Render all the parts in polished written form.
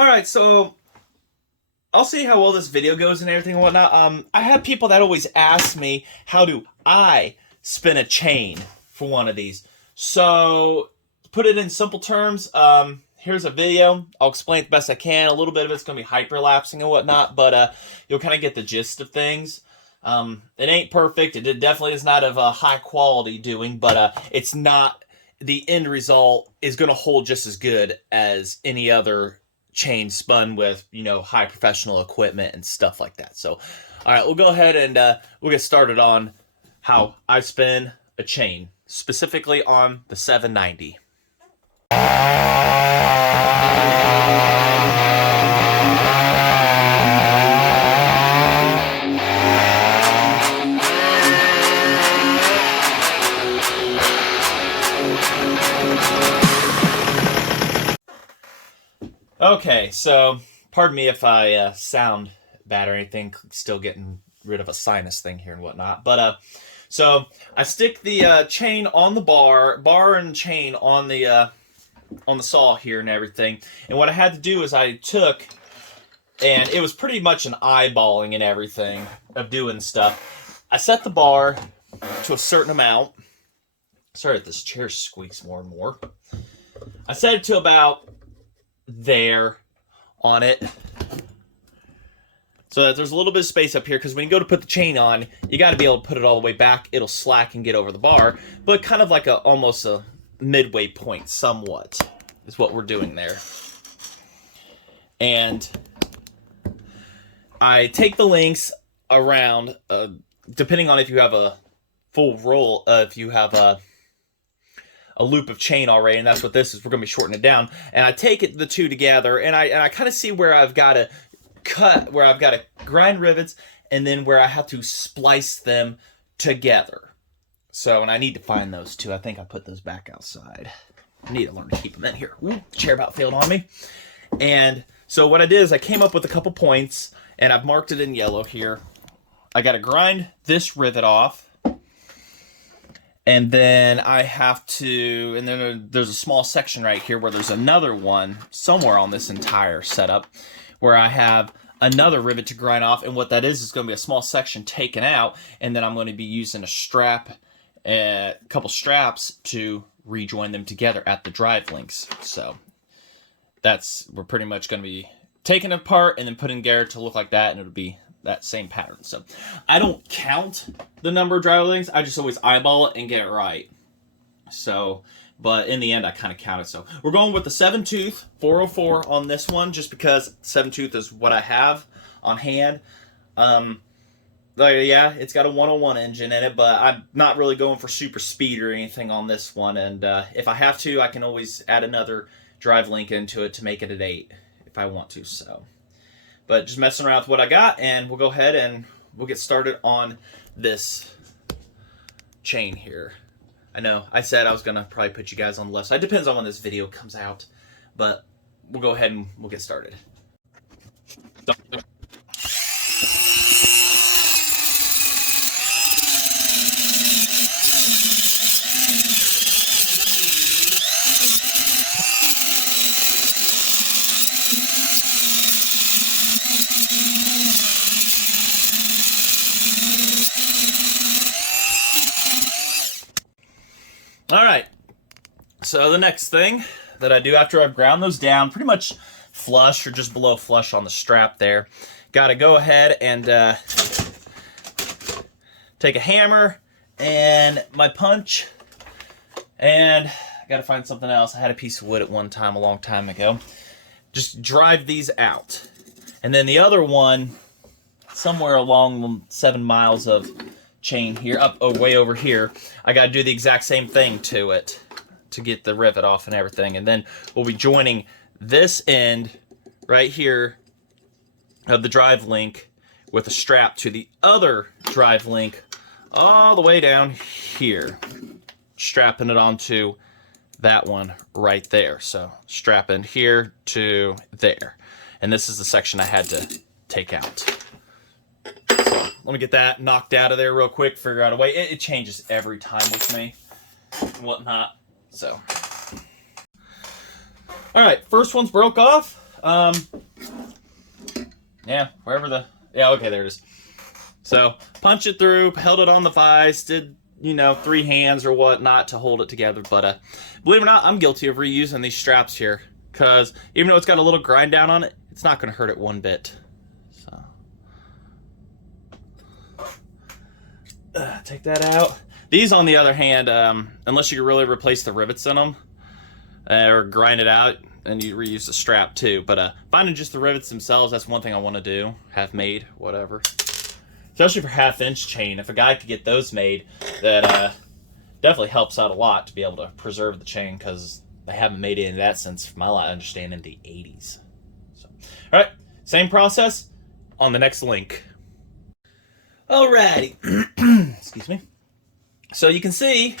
Alright, so I'll see how well this video goes and everything and whatnot. I have people that always ask me, how do I spin a chain for one of these? So, to put it in simple terms, here's a video. I'll explain it the best I can. A little bit of it's going to be hyperlapsing and whatnot, but you'll kind of get the gist of things. It ain't perfect. It definitely is not of a high quality doing, but it's not, the end result is going to hold just as good as any other chain spun with, high professional equipment and stuff like that. So, all right, we'll go ahead and we'll get started on how I spin a chain, specifically on the 790. Okay, so pardon me if I sound bad or anything. Still getting rid of a sinus thing here and whatnot. But so I stick the chain on the bar and chain on the saw here and everything. And what I had to do is I took, and it was pretty much an eyeballing and everything of doing stuff. I set the bar to a certain amount. Sorry if this chair squeaks more and more. I set it to about there on it, so that there's a little bit of space up here, because when you go to put the chain on, you got to be able to put it all the way back. It'll slack and get over the bar, but kind of like almost a midway point somewhat is what we're doing there. And I take the links around, depending on if you have a full roll, if you have a loop of chain already, and that's what this is. We're going to be shortening it down. And I take the two together, and I kind of see where I've got to cut, where I've got to grind rivets, and then where I have to splice them together. So, and I need to find those two. I think I put those back outside. I need to learn to keep them in here. Ooh, chair about failed on me. And so what I did is I came up with a couple points, and I've marked it in yellow here. I got to grind this rivet off. And then I have to, and then there's a small section right here where there's another one somewhere on this entire setup where I have another rivet to grind off. And what that is going to be a small section taken out. And then I'm going to be using a couple straps to rejoin them together at the drive links. So we're pretty much going to be taking it apart and then putting it together to look like that. And it'll be that same pattern. So I don't count the number of drive links. I just always eyeball it and get it right. So, but in the end, I kind of count it. So we're going with the 7-tooth 404 on this one, just because 7-tooth is what I have on hand. Yeah, it's got a 101 engine in it, but I'm not really going for super speed or anything on this one. And if I have to, I can always add another drive link into it to make it an 8 if I want to. So, but just messing around with what I got, and we'll go ahead and we'll get started on this chain here. I know I said I was going to probably put you guys on the left side. It depends on when this video comes out, but we'll go ahead and we'll get started. All right, so the next thing that I do after I've ground those down, pretty much flush or just below flush on the strap there, got to go ahead and take a hammer and my punch, and I got to find something else. I had a piece of wood at one time, a long time ago. Just drive these out. And then the other one, somewhere along the 7 miles of chain here, way over here, I got to do the exact same thing to it to get the rivet off and everything. And then we'll be joining this end right here of the drive link with a strap to the other drive link all the way down here, strapping it onto that one right there. So strapping here to there. And this is the section I had to take out. Let me get that knocked out of there real quick, figure out a way. It changes every time with me and whatnot. So, all right, first one's broke off. Yeah, wherever the... Yeah, okay, there it is. So, punch it through, held it on the vise, did, 3 hands or whatnot to hold it together. But, believe it or not, I'm guilty of reusing these straps here. Because even though it's got a little grind down on it, it's not going to hurt it one bit. So, take that out. These, on the other hand, unless you can really replace the rivets in them, or grind it out, and you reuse the strap too. But finding just the rivets themselves, that's one thing I want to do. Have made, whatever. Especially for 1/2-inch chain. If a guy could get those made, that definitely helps out a lot to be able to preserve the chain, because they haven't made any of that since, from my understanding, the 80s. So, all right, same process on the next link. Alrighty. Excuse me. So you can see,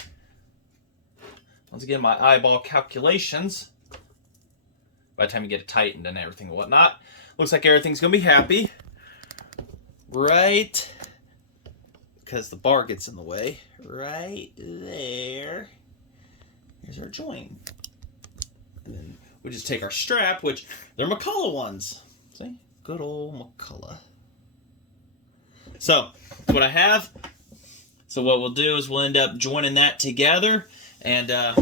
once again, my eyeball calculations, by the time you get it tightened and everything and whatnot, looks like everything's going to be happy. Right, because the bar gets in the way, right there. Here's our joint. And then we just take our strap, which they're McCullough ones. See? Good old McCullough. So, what I have, so what we'll do is we'll end up joining that together, and I'm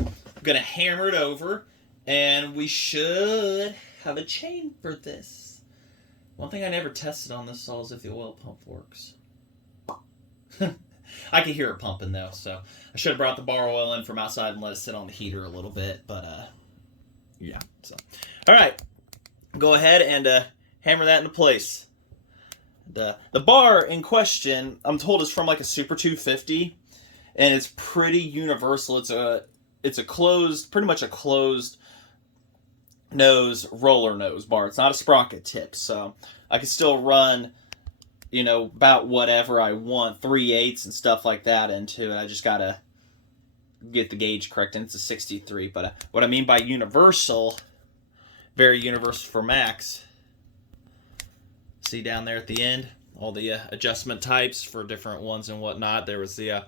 going to hammer it over, and we should have a chain for this. One thing I never tested on this saw is if the oil pump works. I can hear it pumping though, so I should have brought the bar oil in from outside and let it sit on the heater a little bit, but yeah. So, all right, go ahead and hammer that into place. The bar in question, I'm told, is from like a Super 250, and it's pretty universal. It's a closed, pretty much a closed nose, roller nose bar. It's not a sprocket tip, so I can still run, about whatever I want, 3/8 and stuff like that into it. I just gotta get the gauge correct, and it's a 63. But what I mean by universal, very universal for Max. See down there at the end, all the adjustment types for different ones and whatnot. There was the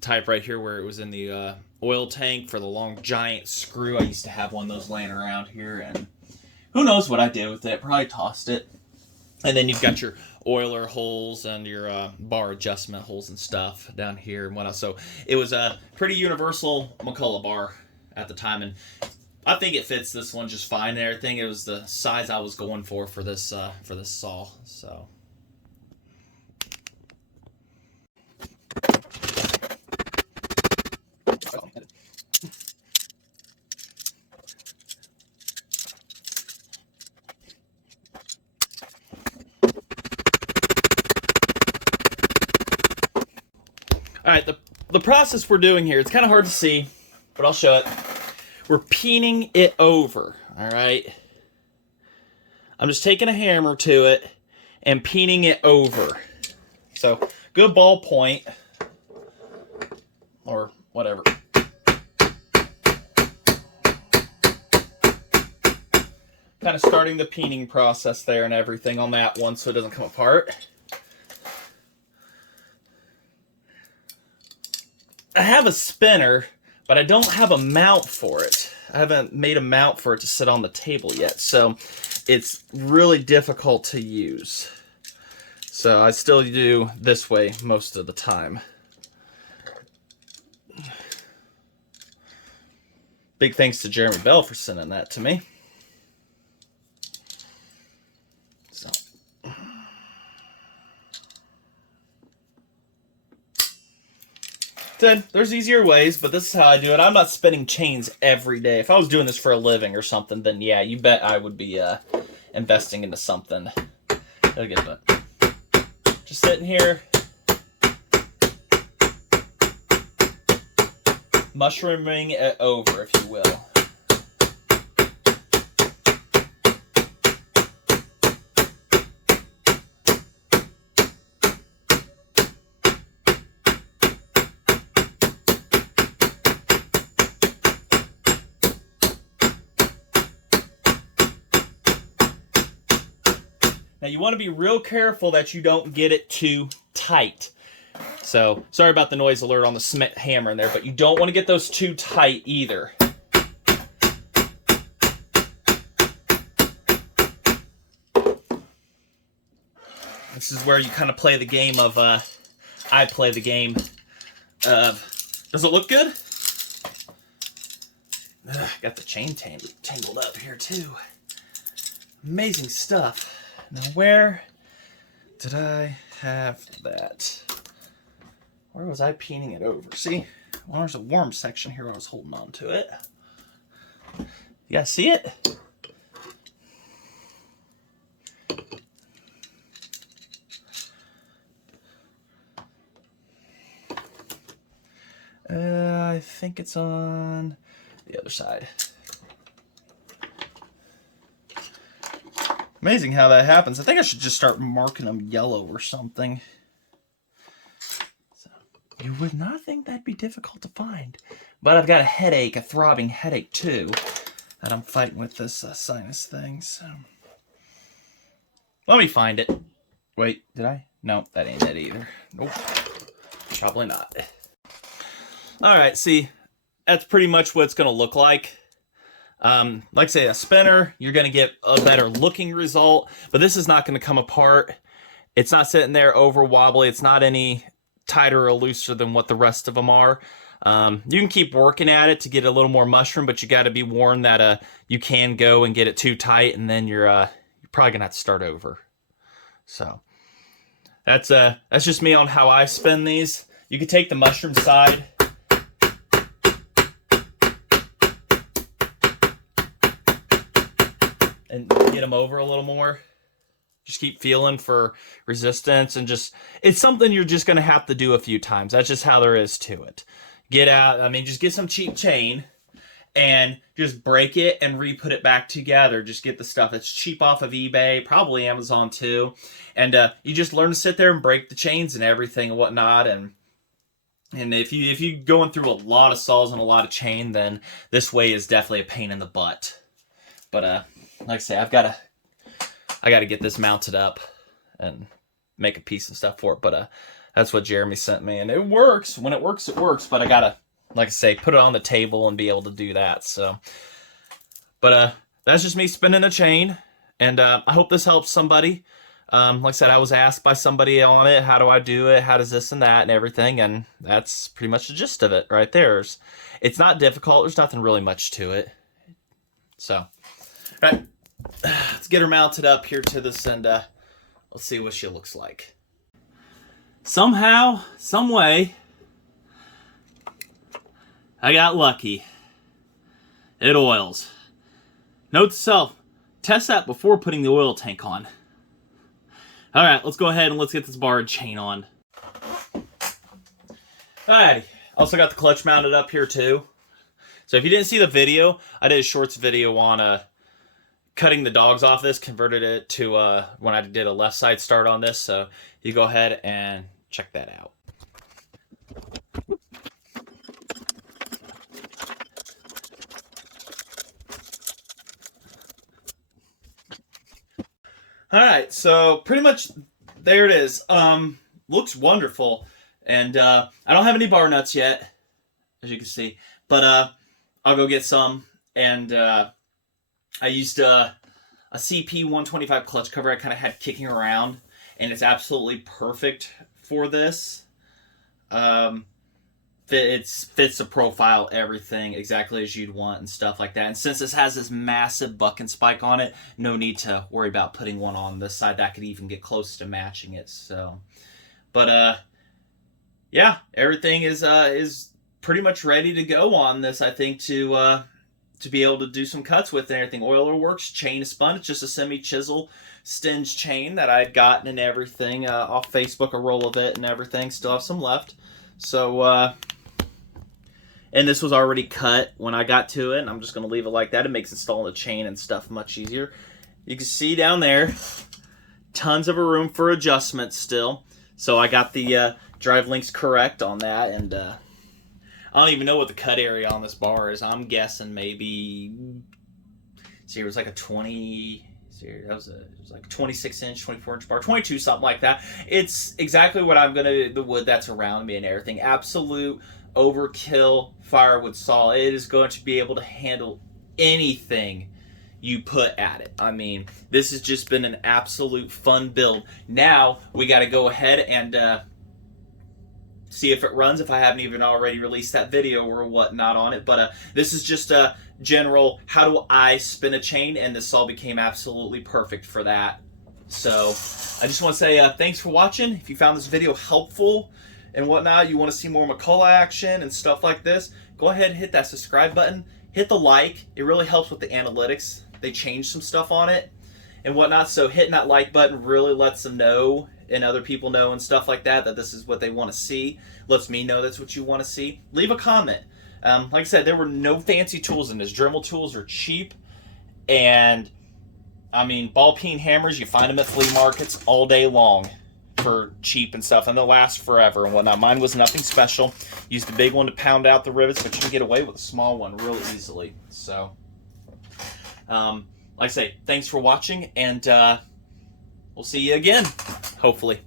type right here where it was in the oil tank for the long giant screw. I used to have one of those laying around here, and who knows what I did with it. Probably tossed it. And then you've got your oiler holes and your bar adjustment holes and stuff down here and whatnot. So it was a pretty universal McCullough bar at the time, and I think it fits this one just fine and everything. It was the size I was going for this saw. So. All right, the process we're doing here, it's kind of hard to see, but I'll show it. We're peening it over, all right? I'm just taking a hammer to it and peening it over. So, good ball point, or whatever. Kind of starting the peening process there and everything on that one so it doesn't come apart. I have a spinner, but I don't have a mount for it. I haven't made a mount for it to sit on the table yet, so it's really difficult to use. So I still do this way most of the time. Big thanks to Jeremy Bell for sending that to me. So. There's easier ways, but this is how I do it. I'm not spinning chains every day. If I was doing this for a living or something, then yeah, you bet I would be investing into something. It'll get done. Just sitting here, mushrooming it over, if you will. Now you want to be real careful that you don't get it too tight. So, sorry about the noise alert on the hammer in there, but you don't want to get those too tight either. This is where you kind of play the game of, I play the game of, does it look good? Ugh, got the chain tangled up here too. Amazing stuff. Now where did I have that? Where was I peening it over? See? Well, there's a warm section here. I was holding on to it. You guys see it? I think it's on the other side. Amazing how that happens. I think I should just start marking them yellow or something. So, you would not think that'd be difficult to find. But I've got a headache, a throbbing headache too, that I'm fighting with this sinus thing. So, let me find it. Wait, did I? No, that ain't it either. Nope. Probably not. Alright, see, that's pretty much what it's going to look like. Like I say, a spinner, you're going to get a better looking result, but this is not going to come apart. It's not sitting there over wobbly. It's not any tighter or looser than what the rest of them are. You can keep working at it to get a little more mushroom, but you got to be warned that you can go and get it too tight, and then you're probably going to have to start over. So that's just me on how I spin these. You can take the mushroom side and get them over a little more. Just keep feeling for resistance, and just, it's something you're just going to have to do a few times. That's just how there is to it. Get out, I mean, just get some cheap chain and just break it and re-put it back together. Just get the stuff that's cheap off of eBay, probably Amazon too. And you just learn to sit there and break the chains and everything and whatnot. And if you going through a lot of saws and a lot of chain, then this way is definitely a pain in the butt. But like I say, I got to get this mounted up and make a piece and stuff for it. But that's what Jeremy sent me, and it works. When it works, it works. But I gotta, like I say, put it on the table and be able to do that. So, but that's just me spinning a chain, and I hope this helps somebody. Like I said, I was asked by somebody on it, how do I do it? How does this and that and everything? And that's pretty much the gist of it right there. It's not difficult. There's nothing really much to it. So, all right, let's get her mounted up here to this, and let's see what she looks like. Somehow, some way, I got lucky. It oils. Note to self, test that before putting the oil tank on. Alright, let's go ahead and let's get this bar and chain on. Alrighty, also got the clutch mounted up here too. So if you didn't see the video, I did a shorts video on cutting the dogs off this, converted it to when I did a left side start on this. So you go ahead and check that out. Alright, so pretty much there it is. Looks wonderful. And I don't have any bar nuts yet, as you can see. But I'll go get some. And I used a CP 125 clutch cover I kind of had kicking around. And it's absolutely perfect for this. It fits the profile, everything exactly as you'd want and stuff like that. And since this has this massive bucking spike on it, no need to worry about putting one on this side that could even get close to matching it. So, but yeah, everything is pretty much ready to go on this. I think to be able to do some cuts with and everything. Oiler works, chain is spun. It's just a semi-chisel stinged chain that I'd gotten and everything off Facebook, a roll of it and everything. Still have some left. So, and this was already cut when I got to it, and I'm just going to leave it like that. It makes installing the chain and stuff much easier. You can see down there, tons of a room for adjustment still. So I got the drive links correct on that, and I don't even know what the cut area on this bar is. I'm guessing maybe, see, it was like a 20... It was like a 26-inch, 24-inch bar, 22, something like that. It's exactly what I'm going to, the wood that's around me and everything. Absolute overkill firewood saw. It is going to be able to handle anything you put at it. I mean, this has just been an absolute fun build. Now we got to go ahead and see if it runs, if I haven't even already released that video or whatnot on it. But this is just a general, how do I spin a chain, and this all became absolutely perfect for that. So I just want to say thanks for watching. If you found this video helpful and whatnot, you want to see more McCullough action and stuff like this, go ahead and hit that subscribe button. Hit the like. It really helps with the analytics. They changed some stuff on it and whatnot. So hitting that like button really lets them know, and other people know and stuff like that, that this is what they want to see. Lets me know that's what you want to see. Leave a comment. Like I said, there were no fancy tools in this. Dremel tools are cheap. And, I mean, ball peen hammers, you find them at flea markets all day long for cheap and stuff. And they'll last forever and whatnot. Mine was nothing special. Used the big one to pound out the rivets, but you can get away with a small one real easily. So, like I say, thanks for watching. And we'll see you again, hopefully.